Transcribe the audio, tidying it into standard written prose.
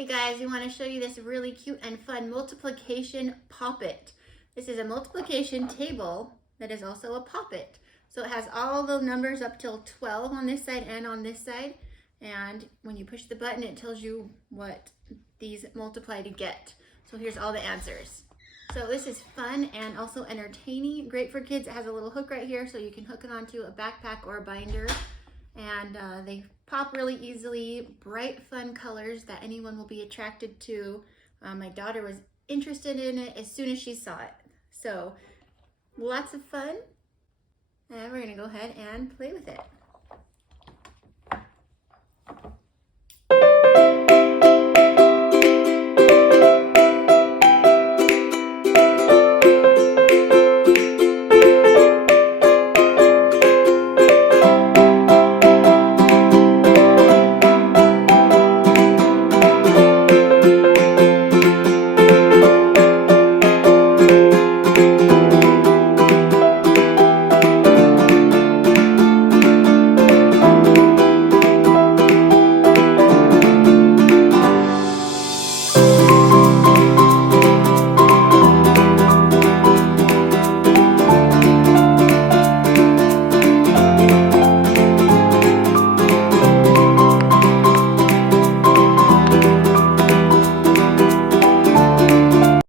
Hey guys, we want to show you this really cute and fun multiplication poppet. This is a multiplication table that is also a poppet. So it has all the numbers up till 12 on this side and on this side. And when you push the button, it tells you what these multiply to get. So here's all the answers. So this is fun and also entertaining. Great for kids. It has a little hook right here so you can hook it onto a backpack or a binder. And they pop really easily, bright, fun colors that anyone will be attracted to. My daughter was interested in it as soon as she saw it. So lots of fun, and we're gonna go ahead and play with it.